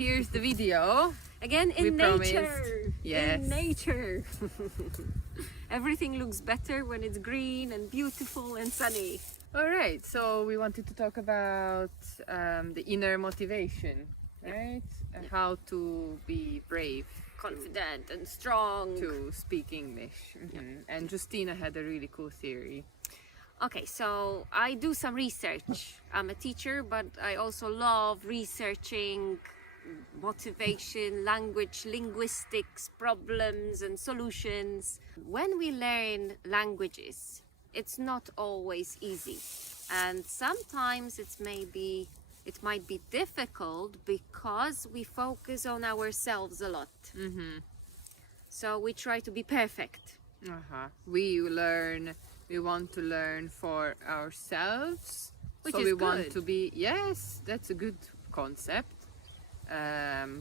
here's the video. Again in nature. Yes. In nature. Everything looks better when it's green and beautiful and sunny. Alright, so we wanted to talk about the inner motivation, right? And how to be brave. Confident and strong. To speak English. And Justyna had a really cool theory. Okay, so I do some research. I'm a teacher, but I also love researching motivation, language, linguistics, problems and solutions. When we learn languages, it's not always easy. And sometimes it might be difficult because we focus on ourselves a lot. So we try to be perfect. We want to learn for ourselves. Which so is we good. want to be, yes, that's a good concept.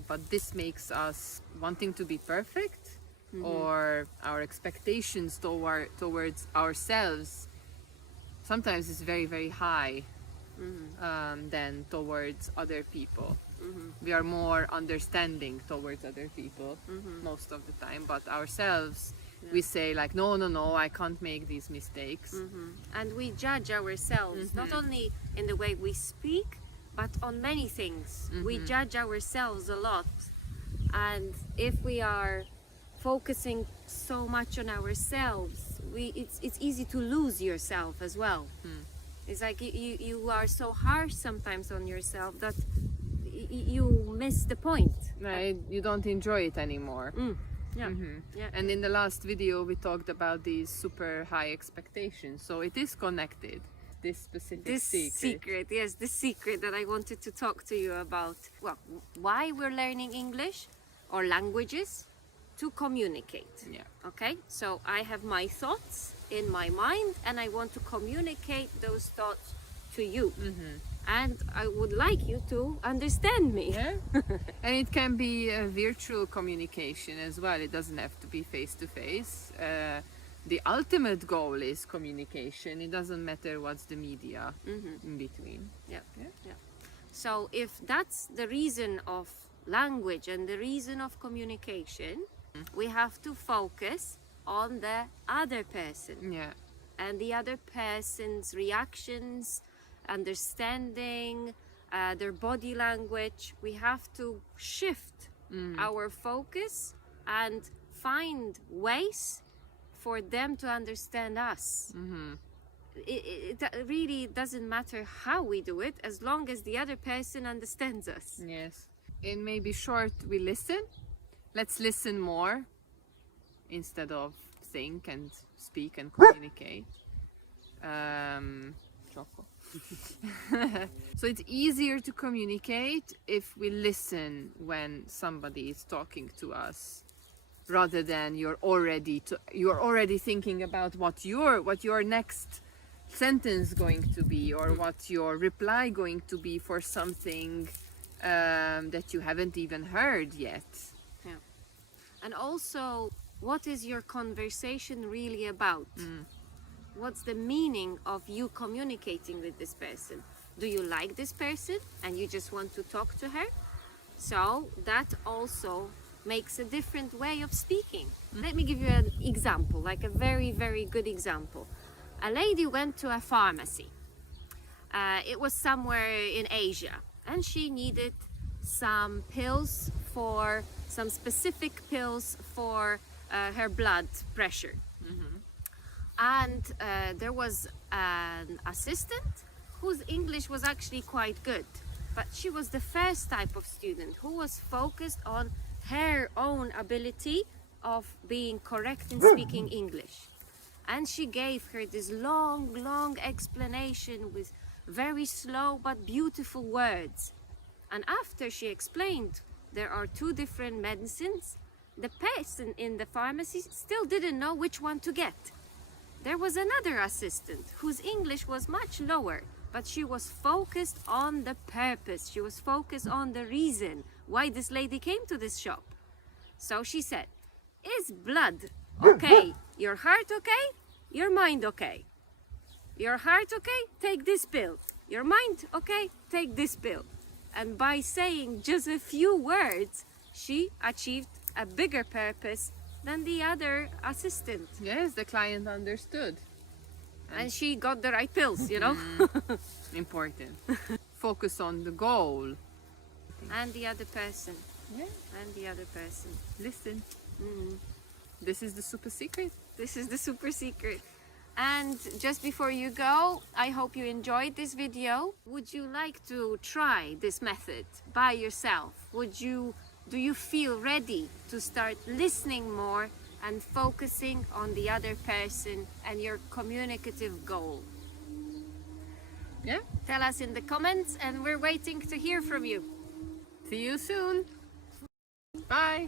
But this makes us wanting to be perfect, or our expectations towards ourselves sometimes is very, very high than towards other people. We are more understanding towards other people most of the time, but ourselves, we say like, no, I can't make these mistakes. And we judge ourselves, not only in the way we speak, but on many things. We judge ourselves a lot. And if we are focusing so much on ourselves, it's easy to lose yourself as well. It's like you are so harsh sometimes on yourself that you miss the point. Right? You don't enjoy it anymore. Yeah. And in the last video we talked about these super high expectations, so it is connected. This specific secret. Yes, the secret that I wanted to talk to you about. Well, why we're learning English or languages? To communicate. Okay, so I have my thoughts in my mind and I want to communicate those thoughts to you. And I would like you to understand me. And it can be a virtual communication as well. It doesn't have to be face to face. The ultimate goal is communication. It doesn't matter what's the media in between. So if that's the reason of language and the reason of communication, we have to focus on the other person. And the other person's reactions, understanding, their body language. We have to shift our focus and find ways for them to understand us. It really doesn't matter how we do it, as long as the other person understands us. Yes. In maybe short, we listen. Let's listen more instead of think and speak and communicate. So it's easier to communicate if we listen when somebody is talking to us, rather than you're already thinking about what your next sentence going to be, or what your reply going to be for something that you haven't even heard yet. And also, what is your conversation really about? What's the meaning of you communicating with this person? Do you like this person and you just want to talk to her? So that also makes a different way of speaking. Let me give you an example, like a very, very good example. A lady went to a pharmacy. It was somewhere in Asia, and she needed some pills for some specific pills for her blood pressure. And there was an assistant whose English was actually quite good, but she was the first type of student who was focused on her own ability of being correct in speaking English. And she gave her this long explanation with very slow but beautiful words. And after she explained there are two different medicines, the person in the pharmacy still didn't know which one to get. There was another assistant whose English was much lower, but she was focused on the purpose. She was focused on the reason why this lady came to this shop. So she said, is blood okay? Your heart okay? Your mind okay? Your heart okay? Take this pill. Your mind okay? Take this pill. And by saying just a few words, she achieved a bigger purpose than the other assistant. Yes, the client understood. And she got the right pills, you know? Important. Focus on the goal. And the other person. Yeah. And the other person. Listen. This is the super secret. This is the super secret. And just before you go, I hope you enjoyed this video. Would you like to try this method by yourself? Do you feel ready to start listening more and focusing on the other person and your communicative goal? Yeah. Tell us in the comments, and we're waiting to hear from you. See you soon. Bye.